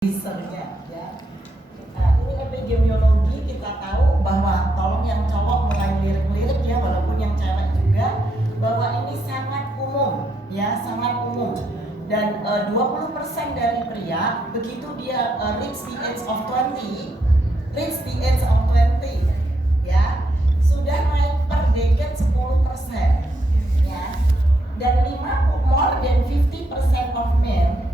researchnya ya. Nah, ini epidemiologi kita tahu bahwa tolong yang cowok mulai lirik-lirik ya, walaupun yang cewek juga, bahwa ini sangat umum ya, sangat umum. Dan 20% dari pria begitu dia reach the age of 20 ya, sudah naik per decade 10% ya. Dan more than 50% of men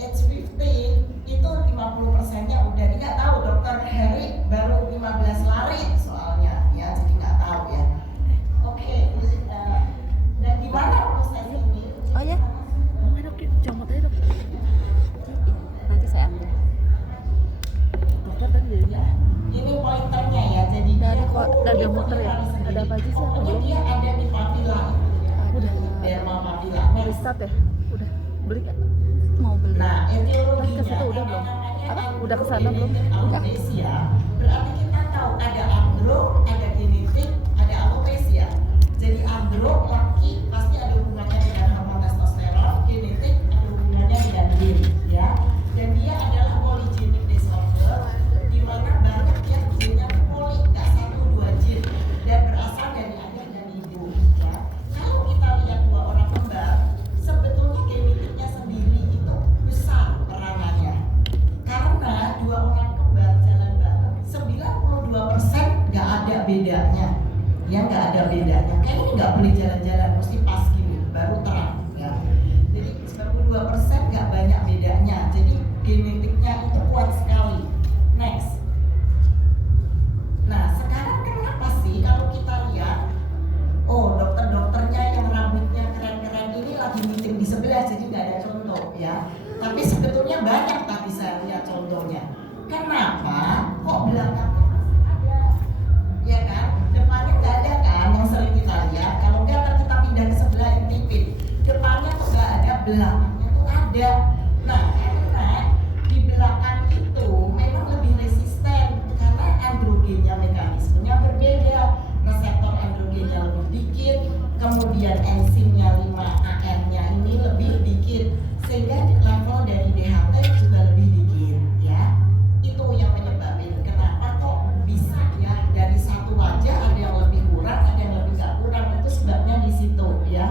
age 50 itu 50%-nya udah nggak tahu. Dokter Harry baru 15 lari soalnya ya, jadi nggak tahu ya. Oke, dan gimana proses ini? Oh ya, dok, comot aja dok. Nanti saya ambil. Dokter tadi dari mana? Ini pointernya ya, jadi dari muter ya. Ada apa aja sih? Pokoknya dia ada di papila. Udah. Derma papila. Meristat ya? Udah. Beli kan? Mau beli. Nah, etiologinya ke situ udah belum? Apa? Udah ke sana belum? Udah. Alopecia. Berarti kita tahu ada andro, ada genetik, ada alopecia. Jadi andro laki pasti ada hubungannya dengan hormon testosteron, genetik ada hubungannya dengan gen ya. Dan dia adalah polygenic disorder, di mana banyak yang gennya poli, nggak 1-2 gen, dan berasal dari ayah dan ibu ya. Kalau kita lihat dua orang kembar, sebetulnya genetiknya sendiri itu besar peranannya. Karena dua orang kembar jalan bareng, 92% nggak ada bedanya. Ya nggak ada bedanya. Kayak ini nggak boleh jalan-jalan, mesti pas gini, baru terang ya. Jadi 92% nggak banyak bedanya. Jadi genetiknya itu kuat sekali. Next. Nah sekarang kenapa sih kalau kita lihat, oh dokter-dokternya yang rambutnya keren-keren ini lagi meeting di sebelah, jadi nggak ada contoh ya. Tapi sebetulnya banyak tadi saya lihat contohnya. Kenapa kok belakangnya masih ada? Ya kan? Depannya nggak ada kan yang sering kita lihat. Kalau nggak kan kita pindah ke sebelah intipit. Depannya tuh nggak ada, belakangnya tuh ada. Nah karena di belakang itu memang lebih resisten karena androgennya mekanismenya berbeda. Reseptor androgennya lebih dikit, kemudian enzimnya 5-AR-nya ini lebih dikit, sehingga level dari DHT juga lebih dikit ya. Itu yang menyebabkan kenapa kok bisa ya dari satu wajah ada yang lebih kurang, ada yang lebih nggak kurang, itu sebabnya di situ ya.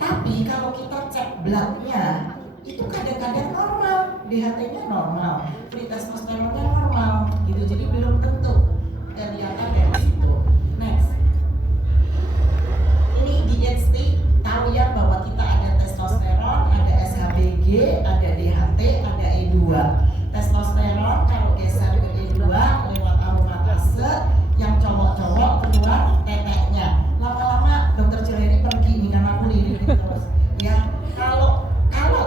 Tapi kalau kita cek bloodnya itu kadang-kadang normal, DHT-nya normal, free testosteronnya normal gitu, jadi belum tentu kelihatan dari situ. Next, ini DHT tahu ya bahwa kita ada testosteron, ada SHBG, ada DHT, ada E2. Testosteron kalau geser ke E2 lewat aromatase, yang cowok-cowok keluar teteknya. Lama-lama dokter Cileni pergi nih karena aku lirik terus. Ya, kalau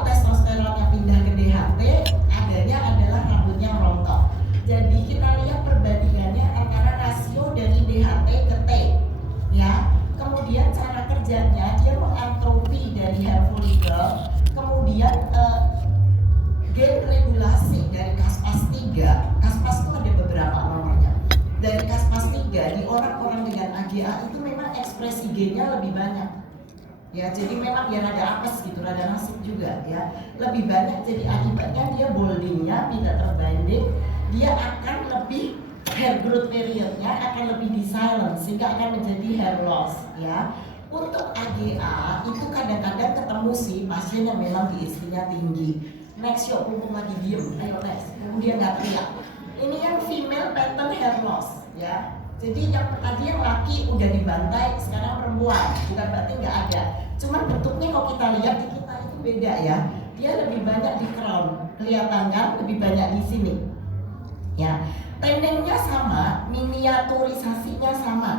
testosteronnya pindah ke DHT, adanya adalah rambutnya merontok. Jadi kita lihat perbandingannya antara rasio dari DHT ke T, ya. Kemudian cara kerjanya dia mengatrofi dari hair follicle, kemudian gen regulasi dari Caspase-3. Caspase itu ada beberapa nomornya. Dari Caspase-3 di orang-orang dengan AGA itu memang ekspresi gennya lebih banyak. Ya, jadi memang dia rada apes gitu, rada nasib juga ya. Lebih banyak, jadi akibatnya dia boldingnya tidak terbanding, dia akan lebih hair growth periodnya akan lebih di silence sehingga akan menjadi hair loss ya. Untuk AGA itu kadang-kadang ketemu sih pasien yang memang DHT-nya tinggi. Next, yuk mumpung lagi diem, ayo next. Kemudian nggak teriak. Ini yang female pattern hair loss ya. Jadi yang tadi yang laki udah dibantai, sekarang perempuan, bukan berarti nggak ada. Cuman bentuknya kalau kita lihat di kita itu beda ya. Dia lebih banyak di crown, kelihatan kan? Lebih banyak di sini. Ya, tendengnya sama, miniaturisasinya sama.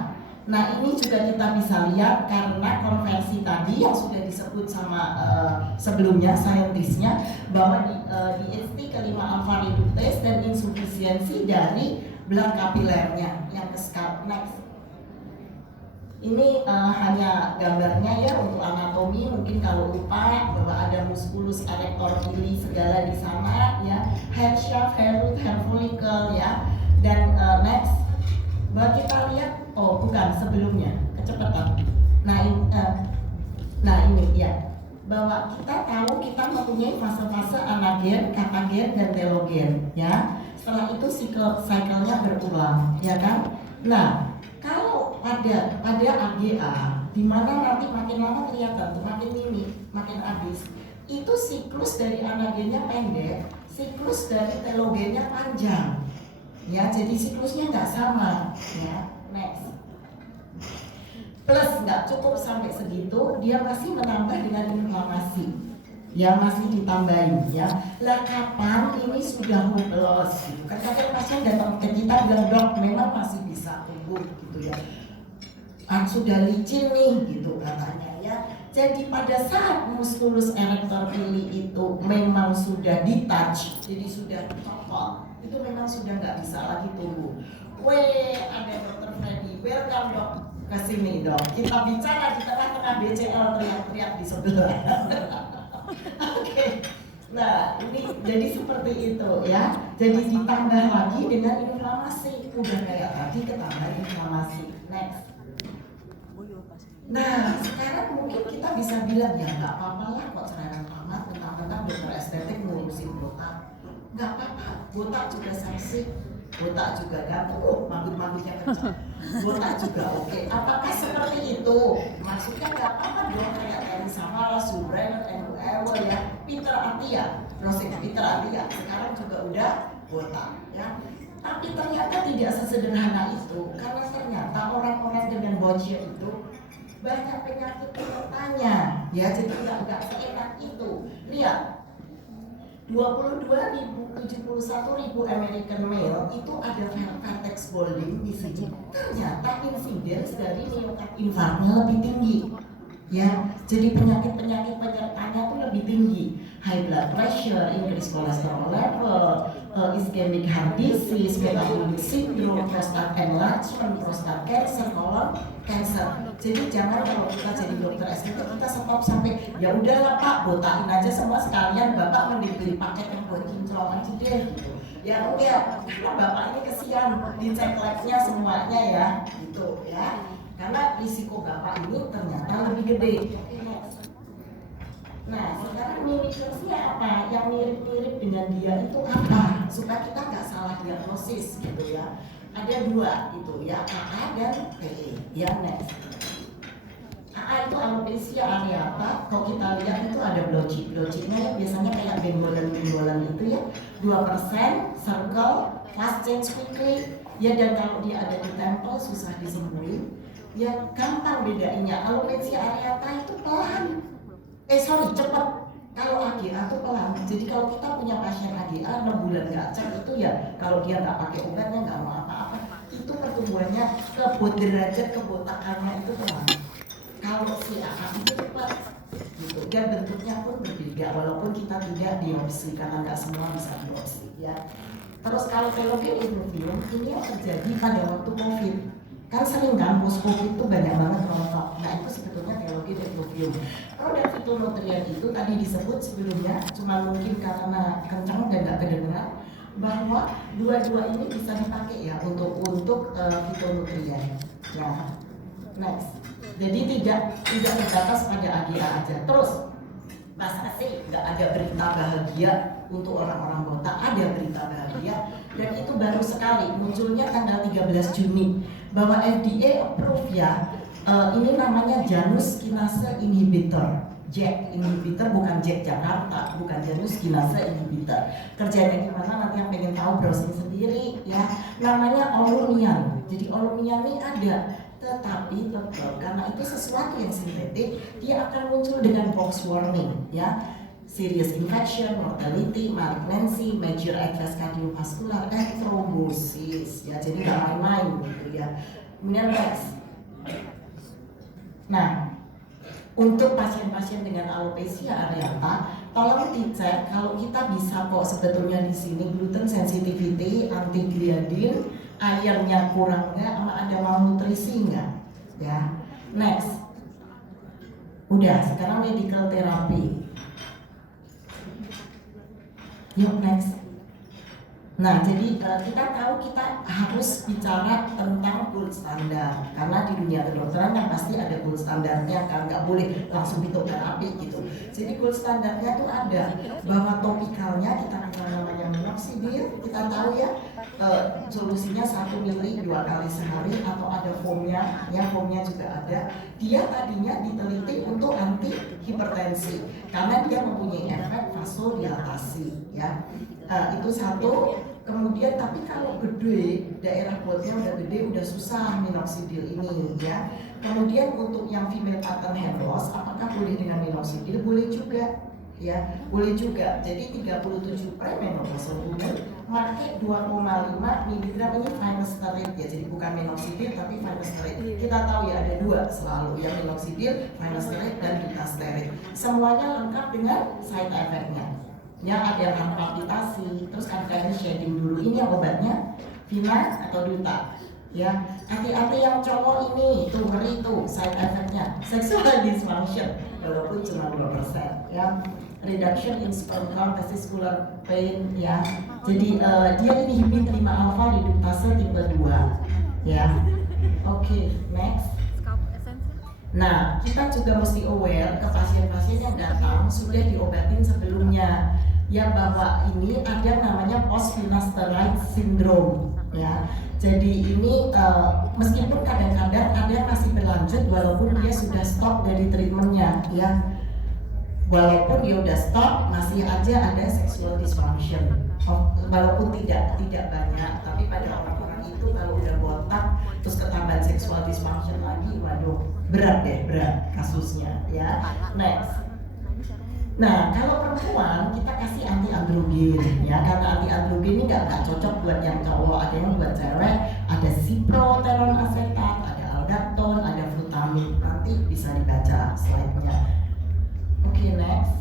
Nah ini juga kita bisa lihat karena konversi tadi yang sudah disebut sama sebelumnya saintisnya bahwa di HT kelima alpha reductase dan insufisiensi dari blood kapilernya yang ke scalp. Next. Ini hanya gambarnya ya untuk anatomi, mungkin kalau lupa bahwa ada musculus erector pili segala di sana ya, hair shaft, hair root, hair follicle ya. Dan next, bahwa kita lihat, oh bukan sebelumnya, kecepatan. Nah ini ya, bahwa kita tahu kita mempunyai fase-fase anagen, katagen, dan telogen, ya. Setelah itu cycle-nya berulang, ya kan? Nah, kalau pada AGA, di mana nanti makin lama kelihatan, makin mini, makin habis, itu siklus dari anagennya pendek, siklus dari telogennya panjang, ya. Jadi siklusnya nggak sama, ya. Next. Plus nggak cukup sampai segitu, dia masih menambah dengan inflamasi, ya, masih ditambahin, ya. Lah kapan ini sudah hopeless gitu kan? Kadang pasien datang ke kita bilang, dok memang masih bisa tumbuh gitu ya, sudah licin nih gitu katanya, ya. Jadi pada saat musculus erector pili itu memang sudah di-touch, jadi sudah copot, itu memang sudah nggak bisa lagi tumbuh. Weh, ada dokter Freddy, welcome dok, kesini dok. Kita bicara di tengah-tengah BCL teriak-teriak di sebelah. Oke. Nah, ini jadi seperti itu, ya. Jadi ditambah lagi dengan inflamasi, udah kayak tadi ketambah inflamasi. Next. Nah, sekarang mungkin kita bisa bilang ya nggak apa-apa lah kok cerai amat, tentang dokter estetik ngurusin botak. Nggak apa-apa, botak juga seksi, botak juga ganteng, manggut-manggutnya kencang, botak juga oke. Apakah seperti itu? Maksudnya nggak apa-apa dong kayak Terry Samara, Subren, NUL ya, Peter Attia, Rosik Peter Attia, sekarang juga udah botak, ya. Tapi ternyata tidak sesederhana itu, karena ternyata orang-orang dengan bocil itu banyak penyakit penyertanya, ya. Jadi nggak seenak itu. Lihat, 71.000 American male itu ada vertex balding di sini. Ternyata insidence dari myocardial infarktnya lebih tinggi, ya. Jadi penyakit-penyakit penyertanya itu lebih tinggi. High blood pressure, increased cholesterol level, ischemic heart disease, metabolic syndrome, prostate enlargement, prostate cancer, colon cancer. Jadi jangan kalau kita jadi dokter estetik kita stop sampai ya udahlah Pak, botakin aja semua sekalian, Bapak mending beli paket yang buat kinclong aja deh gitu. Ya enggak, karena Bapak ini kesian dicek labnya semuanya ya, gitu ya. Karena risiko Bapak ini ternyata lebih gede. Nah, sekarang mirip-miripnya apa? Yang mirip-mirip dengan dia itu apa? Supaya kita nggak salah diagnosis gitu ya. Ada dua itu ya, AA dan TE. Ya, next. AA itu alopecia areata. Kalau kita lihat itu ada blotchy. Blotchy-nya ya biasanya kayak benjolan-benjolan itu ya. 2%, circle, fast change quickly. Ya, dan kalau dia ada di temple susah disembuhin. Ya, gampang bedainnya. Alopecia areata itu pelan. Cepat. Kalau AGA itu pelan. Jadi kalau kita punya pasien AGA 6 bulan nggak cek itu ya, kalau dia nggak pakai obatnya nggak mau apa-apa, itu pertumbuhannya derajat kebotakannya itu pelan. Kalau si AA itu cepat, gitu. Dan bentuknya pun berbeda, walaupun kita tidak biopsi karena nggak semua bisa biopsi, ya. Terus kalau telogen efluvium ini yang terjadi pada waktu COVID. Kan sering kan post-COVID itu banyak banget rontok. Nah itu sebetulnya telogen efluvium. Produk fitonutrien itu tadi disebut sebelumnya, cuma mungkin karena kencang dan nggak kedengeran, bahwa dua-dua ini bisa dipakai ya untuk fitonutrien. Ya, next. Jadi tidak terbatas pada AGA aja. Terus masa sih nggak ada berita bahagia untuk orang-orang botak? Ada berita bahagia dan itu baru sekali munculnya tanggal 13 Juni bahwa FDA approve ya. Ini namanya Janus kinase inhibitor, JAK inhibitor, bukan JAK Jakarta, bukan Janus kinase inhibitor. Kerjanya gimana nanti yang pengen tahu browsing sendiri ya. Namanya Olumiant. Jadi Olumiant ini ada, tetapi tetap karena itu sesuatu yang sintetik, dia akan muncul dengan box warning ya. Serious infection, mortality, malignancy, major adverse cardiovascular, and thrombosis ya. Jadi nggak main-main gitu ya. Kemudian next. Nah, untuk pasien-pasien dengan alopecia areata, tolong dicek kalau kita bisa kok sebetulnya di sini gluten sensitivity, antigliadin, airnya kurang nggak, sama ada malnutrisi nggak, ya. Next, udah sekarang medical therapy. Yuk next, Nah, jadi kita tahu kita harus bicara tentang gold standar karena di dunia kedokteran yang pasti ada gold standarnya kan, nggak boleh langsung fitoterapi gitu. Jadi gold standarnya tuh ada bahwa topikalnya kita kenal namanya minoxidil, kita tahu ya solusinya 1 mili 2 kali sehari atau ada foamnya, ya foamnya juga ada. Dia tadinya diteliti untuk anti hipertensi karena dia mempunyai efek vasodilatasi ya. Itu satu. Kemudian tapi kalau gede, daerah kulitnya udah gede, udah susah minoxidil ini ya. Kemudian untuk yang female pattern hair loss, apakah boleh dengan minoxidil? Boleh juga ya, boleh juga. Jadi 37 premenopausal woman pakai 2,5 mg ini finasteride ya. Jadi bukan minoxidil tapi finasteride. Kita tahu ya ada dua selalu ya, minoxidil, finasteride dan dutasteride. Semuanya lengkap dengan side effect-nya. Ya ada yang palpitasi, terus kayaknya shading dulu. Ini yang obatnya Vina atau Duta. Ya, hati-hati yang cowok ini, tuh ngeri tuh side effect-nya, sexual dysfunction, walaupun cuma 2%. Ya, reduction in sperm count, testicular pain. Ya, jadi dia inhibit 5 alpha reduktase tipe 2. Ya, oke, next. Nah, kita juga mesti aware ke pasien-pasien yang datang sudah diobatin sebelumnya. Ya bahwa ini ada namanya post finasteride syndrome ya. Jadi ini meskipun kadang-kadang ada yang masih berlanjut walaupun dia sudah stop dari treatmentnya ya. Walaupun dia udah stop masih aja ada sexual dysfunction. Walaupun tidak banyak, tapi pada orang-orang itu kalau udah botak terus ketambahan sexual dysfunction lagi, waduh berat kasusnya ya. Next. Nah, kalau perempuan kita kasih anti androgen ya, karena anti androgen ini nggak cocok buat yang cowok, ada yang buat cewek, ada ciproteron asetat, ada aldactone, ada flutamin. Nanti bisa dibaca slide-nya. Oke, next.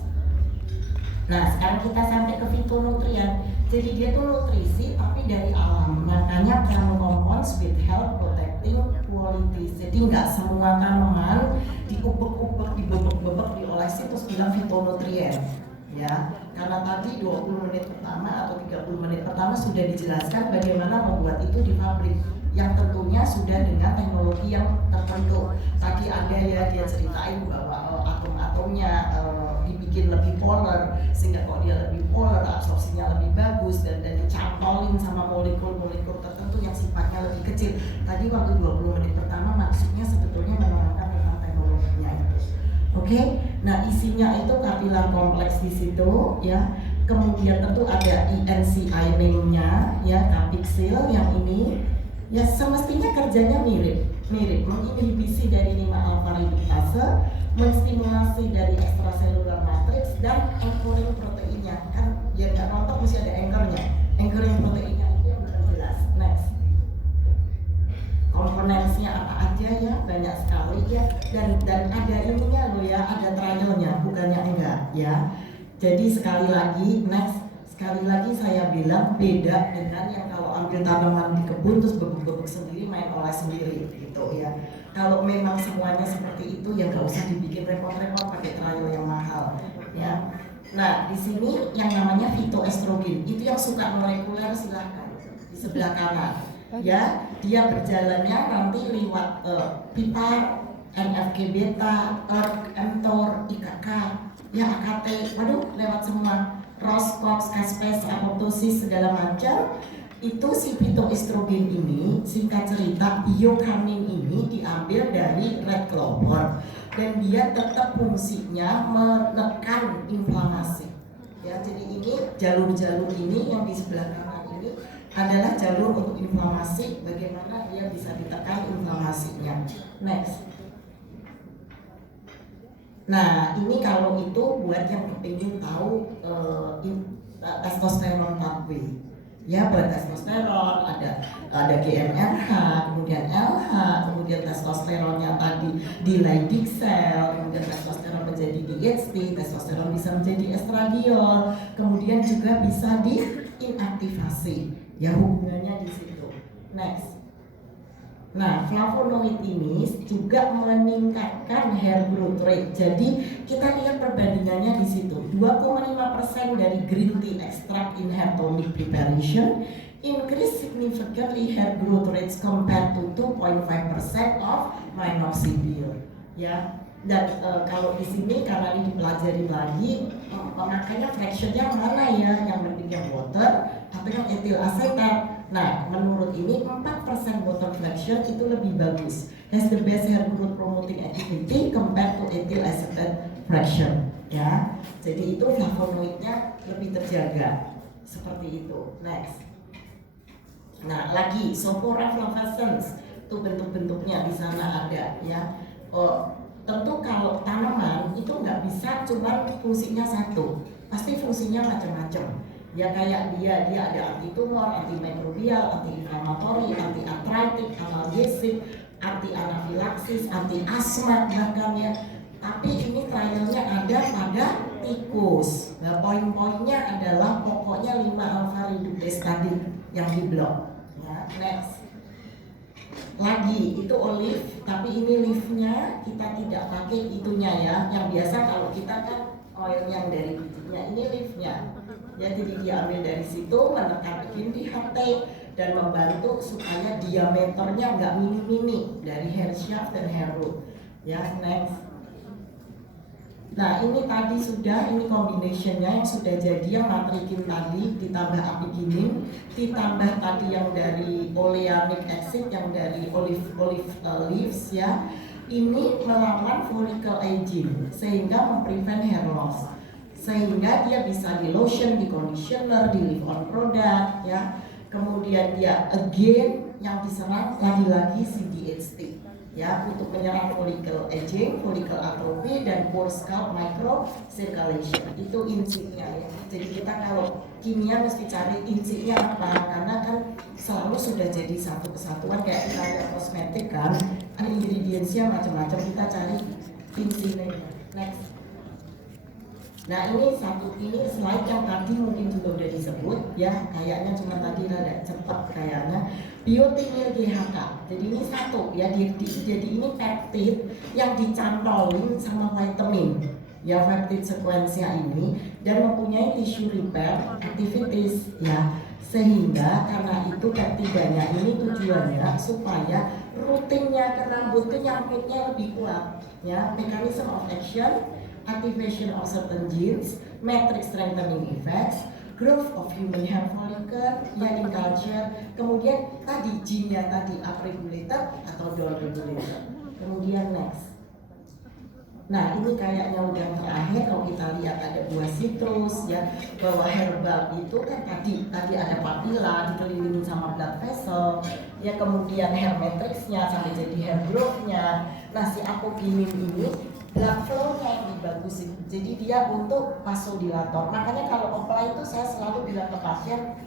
Nah, sekarang kita sampai ke fitonutrien. Jadi dia tuh nutrisi tapi dari alam. Makanya thermal compounds with health protecting qualities. Jadi nggak semua tanaman diubek-ubek, dibebek-bebek, diolesi terus bilang fitonutrien. Ya, karena tadi 20 menit pertama atau 30 menit pertama sudah dijelaskan bagaimana membuat itu di pabrik. Yang tentunya sudah dengan teknologi yang tertentu. Tadi ada ya dia ceritain bahwa atom-atomnya dibikin lebih polar sehingga kalau dia lebih polar absorpsinya lebih bagus dan dicantolin sama molekul-molekul tertentu yang sifatnya lebih kecil. Tadi waktu 20 menit pertama maksudnya sebetulnya menerangkan tentang teknologinya itu. Oke, nah isinya itu kapilar kompleks di situ ya. Kemudian tentu ada ENC name-nya ya, kapiksil yang ini. Ya semestinya kerjanya mirip, menginhibisi dari 5 alpha reduktase, menstimulasi dari extracellular matrix dan anchoring proteinnya. Kan ya nggak nonton mesti ada anchoring proteinnya itu yang benar jelas. Next, komponennya apa aja ya, banyak sekali ya, dan ada ininya loh ya, ada trialnya, bukannya enggak ya. Jadi sekali lagi next. Sekali lagi saya bilang beda dengan yang kalau ambil tanaman di kebun terus bebek-bebek sendiri, main olah sendiri gitu ya. Kalau memang semuanya seperti itu ya nggak usah dibikin repot-repot pakai trial yang mahal ya. Nah di sini yang namanya fitoestrogen itu yang suka molekuler silahkan di sebelah kanan ya. Dia berjalannya nanti lewat pipa, NFK beta, ERK, mTOR, IKK, ya AKT, waduh lewat semua. Roscox, caspase, apoptosis segala macam itu si fitoestrogen ini singkat cerita biokamin ini diambil dari red clover dan dia tetap fungsinya menekan inflamasi ya. Jadi ini jalur-jalur ini yang di sebelah kanan ini adalah jalur untuk inflamasi, bagaimana dia bisa ditekan inflamasinya. Next. Nah ini kalau itu buat yang ingin tahu testosteron pathway ya, buat testosteron ada GnRH, kemudian LH, kemudian testosteronnya tadi di Leydig cell, kemudian testosteron menjadi DHT, testosteron bisa menjadi estradiol, kemudian juga bisa diinaktivasi ya, hubungannya di situ. Next. Nah, flavonoid ini juga meningkatkan hair growth rate. Jadi kita lihat perbandingannya di situ. 2,5% dari green tea extract in hair tonic preparation increase significantly hair growth rates compared to 2.5% of minoxidil. Ya. Dan kalau di sini karena ini dipelajari lagi, makanya fractionnya mana ya? Yang penting yang water atau yang ethyl acetate. Nah, menurut ini 4% water fraction itu lebih bagus. Has the best hair growth promoting activity compared to ethyl acetate fraction. Ya, jadi itu flavonoidnya lebih terjaga. Seperti itu. Next. Nah, lagi Sophora flavescens, itu bentuk-bentuknya di sana ada ya. Tentu kalau tanaman itu nggak bisa cuma fungsinya satu, pasti fungsinya macam-macam. Ya kayak dia ada anti tumor, anti mikrobial, anti inflamatory, anti arthritic, analgesik, anti anafilaksis, anti asma bahkan ya. Tapi ini trialnya ada pada tikus. Nah, poin-poinnya adalah pokoknya 5 alpha reductase tadi yang di blok. Ya, next. Lagi itu olive, tapi ini leaf-nya kita tidak pakai itunya ya. Yang biasa kalau kita kan oil yang dari bijinya, ini leaf-nya. Ya, jadi diambil dari situ, menekan begini di HT dan membantu supaya diameternya nggak mini-mini dari hair shaft dan hair root. Ya, next. Nah, ini tadi sudah, ini combinationnya yang sudah jadi yang matrikin tadi ditambah apiginin, ditambah tadi yang dari oleanic acid, yang dari olive leaves ya. Ini melawan follicle aging sehingga memprevent hair loss. Sehingga dia bisa di lotion, di conditioner, di leave on product ya. Kemudian dia again yang diserang lagi-lagi CDHT ya, untuk menyerang follicle aging, follicle atrophy dan pore scalp micro circulation. Itu insinya ya. Jadi kita kalau kimia mesti cari insinya apa, karena kan selalu sudah jadi satu kesatuan kayak kita lihat kosmetik kan, ingredientsnya macam-macam, kita cari insinya. Next. Nah, ini slide yang tadi mungkin juga udah disebut ya, kayaknya cuma tadi rada cepat kayaknya. Biotinil GHK. Jadi ini satu ya, jadi ini peptid yang dicantolin sama vitamin. Ya, peptid sekuensia ini dan mempunyai tissue repair activities ya. Sehingga karena itu peptidanya ini tujuannya supaya rutinnya ke rambut itu nyangkutnya lebih kuat ya. Mechanism of action, activation of certain genes, matrix strengthening effects, growth of human hair follicle, in culture, kemudian tadi gene-nya tadi upregulated atau downregulated. Kemudian next. Nah, ini kayaknya udah terakhir kalau kita lihat ada buah citrus ya, bahwa herbal itu kan tadi ada papilla dikelilingi sama blood vessel ya, kemudian hair matrixnya sampai jadi hair growth-nya. Nah, si apoginin ini blood flow-nya yang dibagusin, jadi dia untuk vasodilator. Makanya kalau opla itu saya selalu bilang ke pasien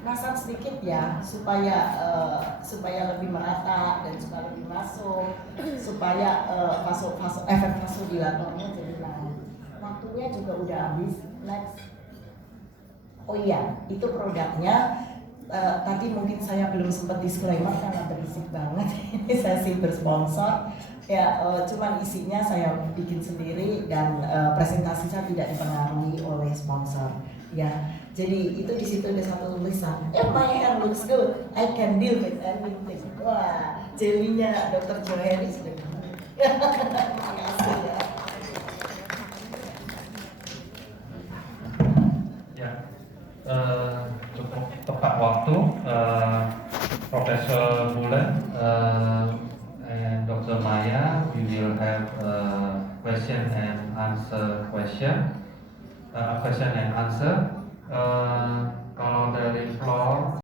masak sedikit ya, supaya lebih merata dan supaya lebih masuk, supaya efek vasodilatornya jadi naik. Waktunya juga udah habis. Next. Oh iya, itu produknya. Tadi mungkin saya belum sempat disclaimer karena berisik banget. Ini sesi bersponsor. Ya, cuman isinya saya bikin sendiri dan presentasi saya tidak dipengaruhi oleh sponsor. Ya, jadi itu di situ ada satu tulisan. My hair looks good, I can deal with anything. Wah, jelinya Dr. Johari sudah. Terima kasih ya. Ya, cukup tepat waktu. Profesor Bulan and Dr. Maya, we will have question and answer. Kalau dari floor